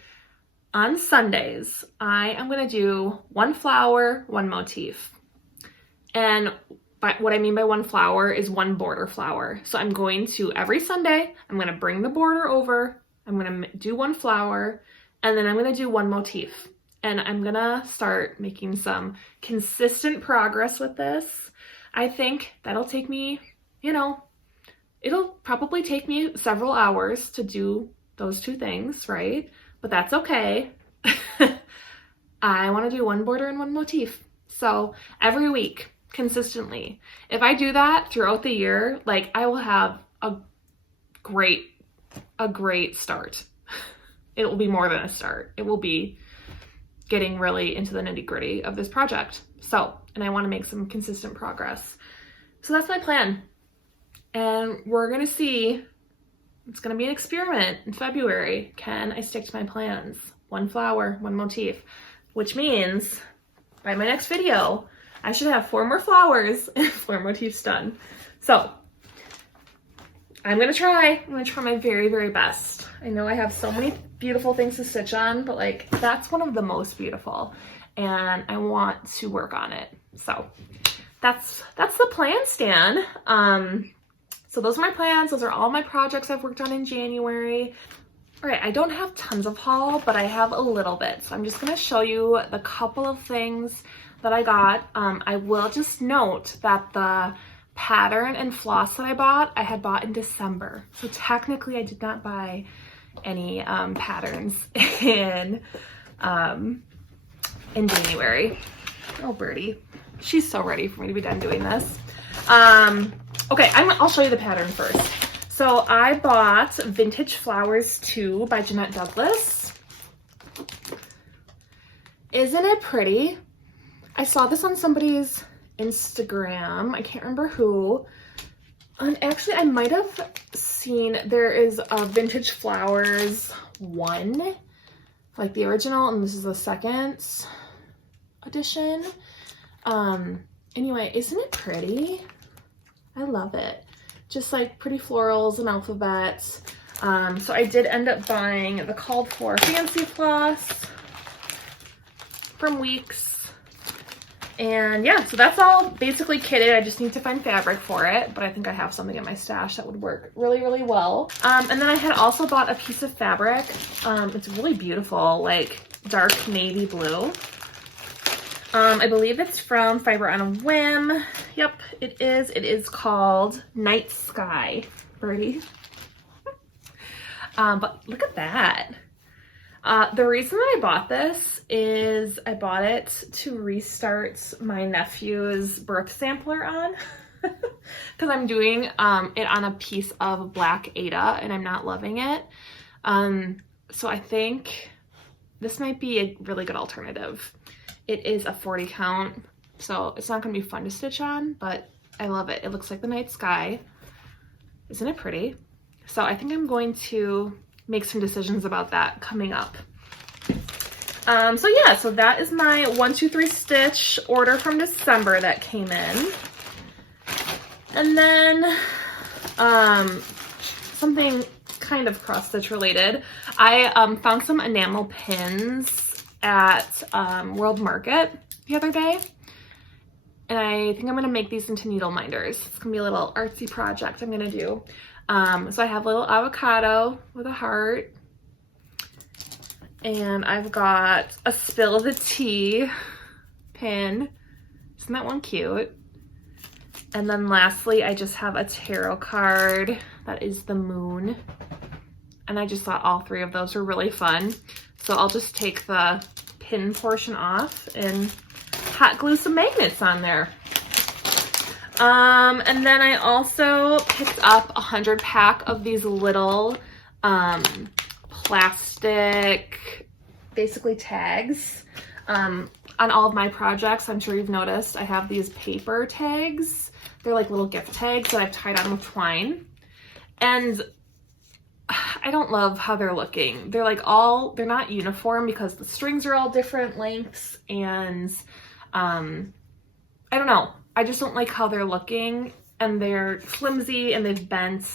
on Sundays, I am going to do one flower, one motif. And what I mean by one flower is one border flower. So I'm going to, every Sunday, I'm going to bring the border over, I'm going to do one flower, and then I'm going to do one motif. And I'm going to start making some consistent progress with this. I think that'll take me, you know, it'll probably take me several hours to do those two things, right? But that's okay. I want to do one border and one motif. So every week, consistently. If I do that throughout the year, like, I will have a great start. It will be more than a start. It will be getting really into the nitty-gritty of this project. So, and I want to make some consistent progress. So that's my plan. And we're going to see, it's going to be an experiment in February. Can I stick to my plans? One flower, one motif, which means by my next video, I should have 4 more flowers and 4 motifs done. So I'm going to try my very, very best. I know I have so many beautiful things to stitch on, but like, that's one of the most beautiful, and I want to work on it. So that's the plan, Stan. So those are my plans. Those are all my projects I've worked on in January. All right, I don't have tons of haul, but I have a little bit. So I'm just gonna show you the couple of things that I got. I will just note that the pattern and floss that I had bought in December. So technically I did not buy any patterns in January. Oh, Birdie. She's so ready for me to be done doing this. Okay, I'll show you the pattern first. So I bought Vintage Flowers 2 by Jeanette Douglas. Isn't it pretty? I saw this on somebody's Instagram. I can't remember who. Actually, I might have seen, there is a Vintage Flowers 1, like the original, and this is the second edition. Anyway, isn't it pretty? I love it. Just like pretty florals and alphabets. So I did end up buying the called for fancy floss from Weeks. And yeah, so that's all basically kitted. I just need to find fabric for it, but I think I have something in my stash that would work really, really well. And then I had also bought a piece of fabric. It's really beautiful, like dark navy blue. I believe it's from Fiber on a Whim. Yep, it is. It is called Night Sky, Birdie. But look at that. The reason that I bought this is I bought it to restart my nephew's birth sampler on. Because I'm doing it on a piece of black Aida and I'm not loving it. So I think this might be a really good alternative. It is a 40 count, so it's not going to be fun to stitch on, but I love it. It looks like the night sky. Isn't it pretty? So I think I'm going to make some decisions about that coming up. So yeah, so that is my 1, 2, 3 stitch order from December that came in. And then something kind of cross stitch related. I found some enamel pins at World Market the other day, and I think I'm gonna make these into needle minders. It's gonna be a little artsy project I'm gonna do. So I have a little avocado with a heart, and I've got a spill the tea pin. Isn't that one cute? And then lastly, I just have a tarot card that is the moon, and I just thought all 3 of those were really fun. So I'll just take the pin portion off and hot glue some magnets on there. And then I also picked up a 100 pack of these little plastic, basically tags. On all of my projects, I'm sure you've noticed, I have these paper tags. They're like little gift tags that I've tied on with twine. And I don't love how they're looking. They're like they're not uniform because the strings are all different lengths, and I don't know. I just don't like how they're looking, and they're flimsy and they've bent.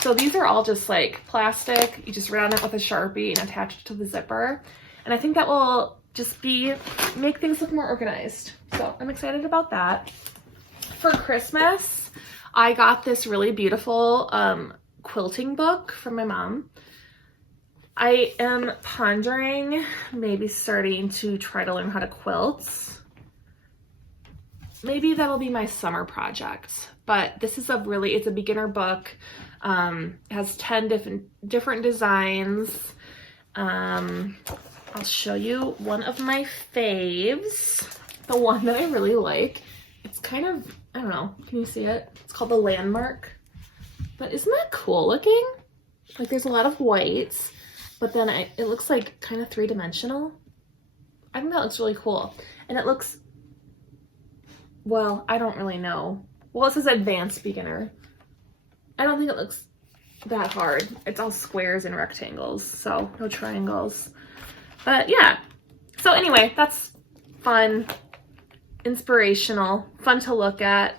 So these are all just like plastic. You just round it with a Sharpie and attach it to the zipper. And I think that will just make things look more organized. So I'm excited about that. For Christmas, I got this really beautiful quilting book from my mom. I am pondering maybe starting to try to learn how to quilt. Maybe that'll be my summer project, but this is it's a beginner book. It has 10 different designs. I'll show you one of my faves, the one that I really like. It's kind of, I don't know, can you see it? It's called the Landmark, but isn't that cool looking? Like there's a lot of whites, but then it looks like kind of 3-dimensional. I think that looks really cool. And it looks, well, I don't really know. Well, it says advanced beginner. I don't think it looks that hard. It's all squares and rectangles, so no triangles. But yeah, so anyway, that's fun, inspirational, fun to look at.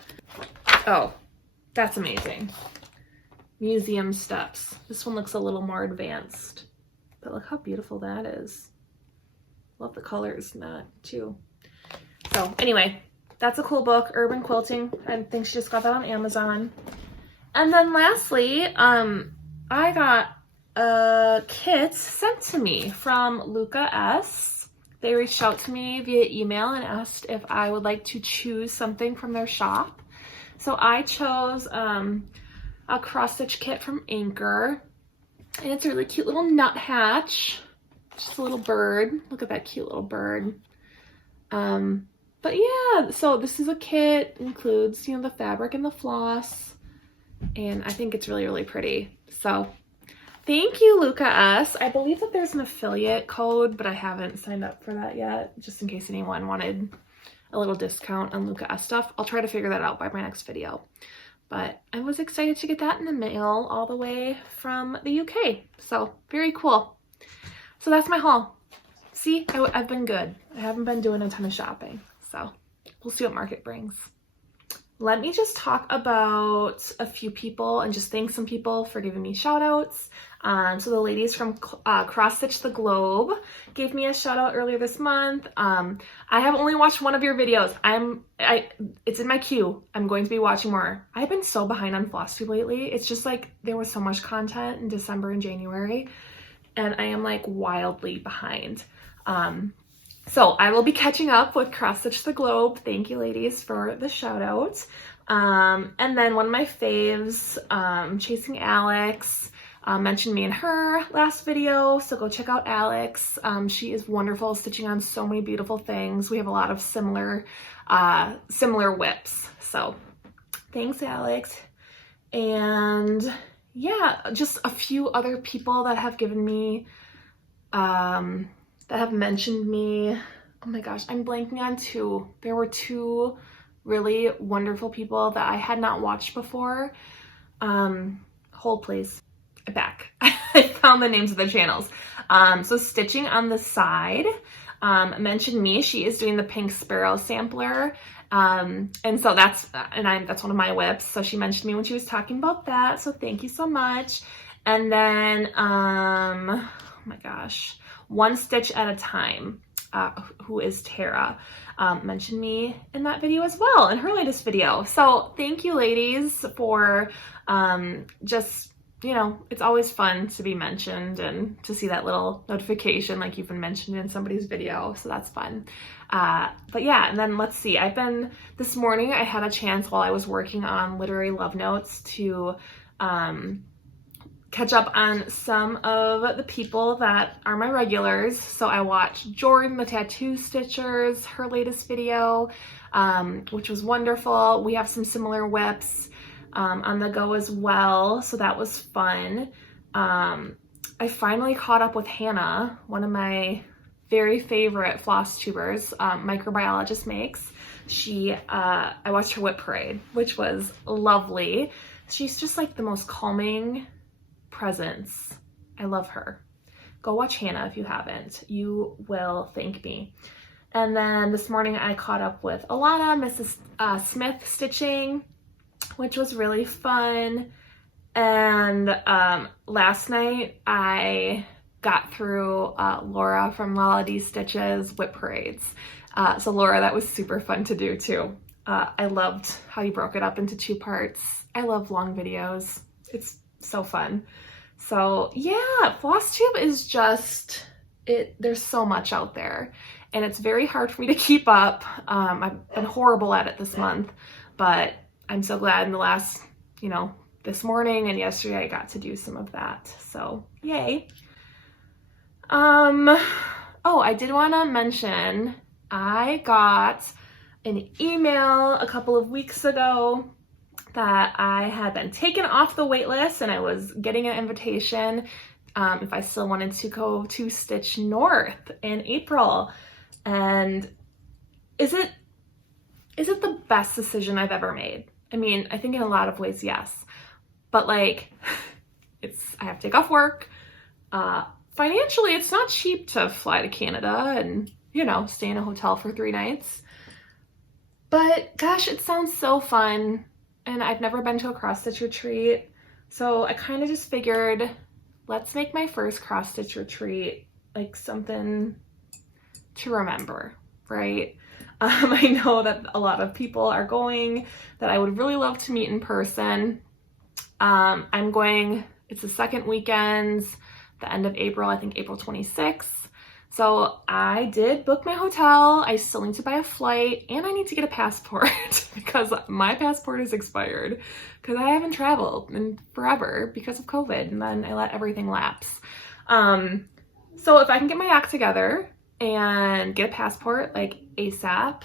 Oh, that's amazing. Museum steps. This one looks a little more advanced, but look how beautiful that is. Love the colors in that too. So anyway, that's a cool book, Urban Quilting. I think she just got that on Amazon. And then lastly, I got a kit sent to me from Luca S. They reached out to me via email and asked if I would like to choose something from their shop. So I chose a cross-stitch kit from Anchor. And it's a really cute little nuthatch. Just a little bird. Look at that cute little bird. But yeah, so this is a kit, includes, you know, the fabric and the floss, and I think it's really, really pretty. So thank you, Luca S. I believe that there's an affiliate code, but I haven't signed up for that yet, just in case anyone wanted a little discount on Luca S stuff. I'll try to figure that out by my next video. But I was excited to get that in the mail all the way from the UK. So very cool. So that's my haul. See, I've been good. I haven't been doing a ton of shopping. So we'll see what market brings. Let me just talk about a few people and just thank some people for giving me shout outs. So the ladies from Cross Stitch the Globe gave me a shout out earlier this month. I have only watched one of your videos. It's in my queue. I'm going to be watching more. I've been so behind on Flosstube lately. It's just like there was so much content in December and January, and I am like wildly behind. So I will be catching up with Cross Stitch the Globe. Thank you, ladies, for the shout out. And then one of my faves, Chasing Alex, mentioned me in her last video, so go check out Alex. She is wonderful, stitching on so many beautiful things. We have a lot of similar whips. So thanks, Alex. And yeah, just a few other people that have given me, that have mentioned me. Oh my gosh, I'm blanking on two. There were two really wonderful people that I had not watched before. Hold please. Back. I found the names of the channels. So Stitching on the Side mentioned me. She is doing the Pink Sparrow sampler. And so that's one of my whips. So she mentioned me when she was talking about that. So thank you so much. And then, oh my gosh, One Stitch at a Time, who is Tara, mentioned me in that video as well, in her latest video. So thank you, ladies, for just, you know, it's always fun to be mentioned and to see that little notification like you've been mentioned in somebody's video. So that's fun. But yeah, and then let's see. This morning I had a chance while I was working on Literary Love Notes to catch up on some of the people that are my regulars. So I watched Jordan, the Tattoo Stitchers, her latest video, which was wonderful. We have some similar whips on the go as well, so that was fun. I finally caught up with Hannah, one of my very favorite Flosstubers, microbiologist makes. I watched her whip parade, which was lovely. She's just like the most calming presence. I love her. Go watch Hannah if you haven't. You will thank me. And then this morning I caught up with Alana, Mrs. Smith stitching, which was really fun. And last night I got through Laura from Lala D Stitches Whip Parades. So Laura, that was super fun to do too. I loved how you broke it up into 2 parts. I love long videos. It's so fun. So yeah, Flosstube is just, there's so much out there and it's very hard for me to keep up. I've been horrible at it this month, but I'm so glad in the last, this morning and yesterday I got to do some of that. So yay. Oh, I did want to mention I got an email a couple of weeks ago that I had been taken off the wait list and I was getting an invitation if I still wanted to go to Stitch North in April. And is it the best decision I've ever made? I mean, I think in a lot of ways, yes. But like, I have to take off work. Financially, it's not cheap to fly to Canada and, stay in a hotel for 3 nights. But gosh, it sounds so fun. And I've never been to a cross-stitch retreat. So I kind of just figured, let's make my first cross-stitch retreat like something to remember, right? I know that a lot of people are going that I would really love to meet in person. I'm going, it's the second weekend, the end of April, I think April 26th. So I did book my hotel. I still need to buy a flight and I need to get a passport because my passport is expired because I haven't traveled in forever because of COVID and then I let everything lapse. So if I can get my act together and get a passport like ASAP,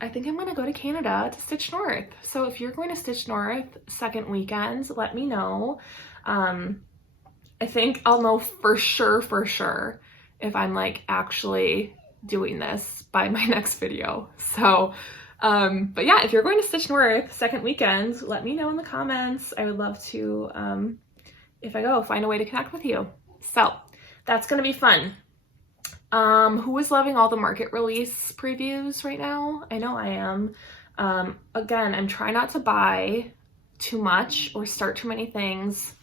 I think I'm going to go to Canada to Stitch North. So if you're going to Stitch North second weekend, let me know. I think I'll know for sure if I'm like actually doing this by my next video. So, but yeah, if you're going to Stitch North second weekend, let me know in the comments. I would love to, if I go, find a way to connect with you. So that's going to be fun. Who is loving all the market release previews right now? I know I am. Again, I'm trying not to buy too much or start too many things,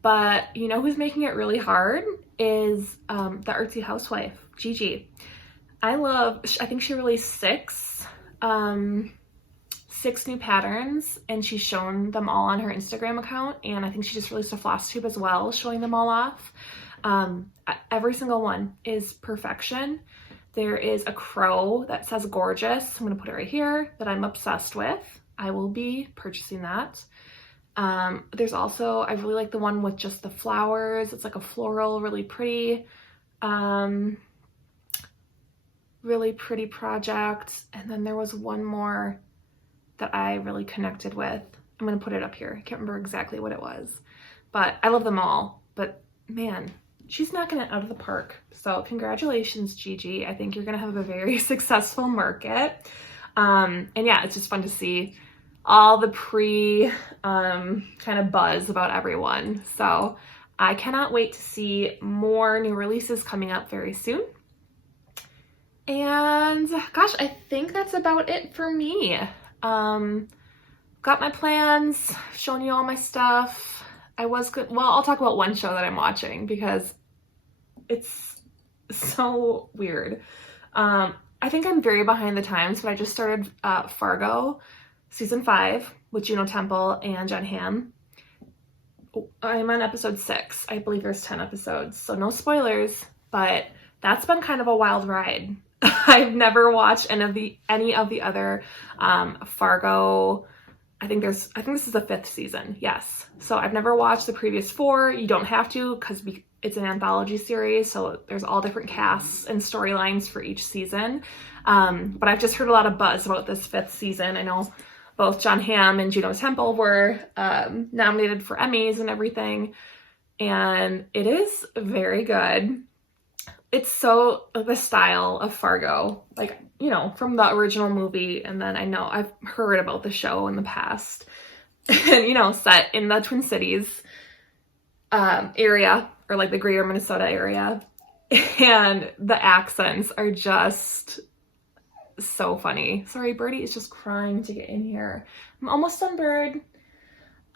but you know who's making it really hard is the Artsy Housewife, Gigi. I think she released 6 new patterns and she's shown them all on her Instagram account, and I think she just released a Flosstube as well, showing them all off. Every single one is perfection. There is a crow that says gorgeous. I'm gonna put it right here that I'm obsessed with. I will be purchasing that. There's also, I really like the one with just the flowers. It's like a floral, really pretty project. And then there was one more that I really connected with. I'm gonna put it up here. I can't remember exactly what it was, but I love them all. But man, she's knocking it out of the park. So congratulations, Gigi. I think you're gonna have a very successful market. And yeah, it's just fun to see all the kind of buzz about everyone. So I cannot wait to see more new releases coming up very soon. And gosh, I think that's about it for me. Got my plans, showing you all my stuff. I'll talk about one show that I'm watching because it's so weird. I think I'm very behind the times, but I just started Fargo season 5 with Juno Temple and Jen Ham. I'm on episode 6. I believe there's 10 episodes, so no spoilers, but that's been kind of a wild ride. I've never watched any of the other Fargo. I think this is the 5th season. Yes. So I've never watched the previous 4. You don't have to because it's an anthology series. So there's all different casts and storylines for each season. But I've just heard a lot of buzz about this 5th season. I know both Jon Hamm and Juno Temple were nominated for Emmys and everything. And it is very good. It's so the style of Fargo, like, from the original movie. And then I know I've heard about the show in the past and, set in the Twin Cities area or like the greater Minnesota area. and the accents are just so funny. Sorry, Birdie is just crying to get in here. I'm almost done, Bird.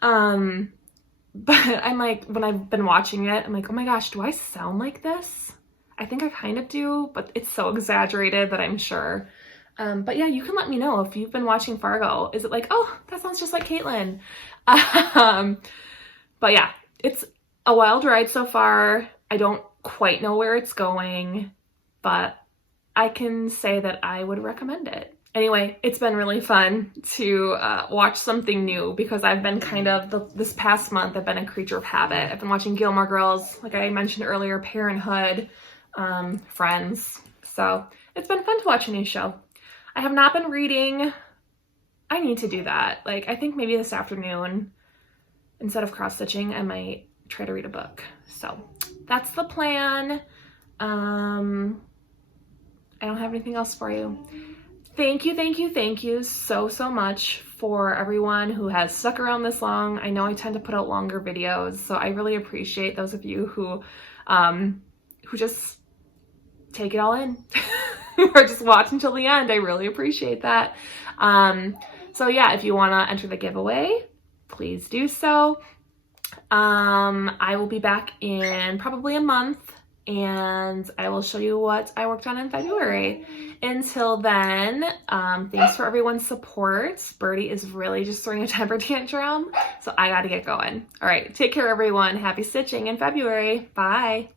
But I'm like, when I've been watching it, I'm like, oh my gosh, do I sound like this? I think I kind of do, but it's so exaggerated that I'm sure. But yeah, you can let me know if you've been watching Fargo. Is it like, oh, that sounds just like Caitlin? But yeah, it's a wild ride so far. I don't quite know where it's going, but I can say that I would recommend it. Anyway, it's been really fun to watch something new because I've been kind of, this past month, I've been a creature of habit. I've been watching Gilmore Girls, like I mentioned earlier, Parenthood, Friends. So it's been fun to watch a new show. I have not been reading. I need to do that. Like, I think maybe this afternoon, instead of cross-stitching, I might try to read a book. So that's the plan. I don't have anything else for you. Thank you so much for everyone who has stuck around this long. I know I tend to put out longer videos, so I really appreciate those of you who just take it all in or just watch until the end. I really appreciate that. So yeah, if you want to enter the giveaway, please do so. I will be back in probably a month, and I will show you what I worked on in February. Until then, thanks for everyone's support. Birdie is really just throwing a temper tantrum, so I gotta get going. All right, take care everyone. Happy stitching in February. Bye.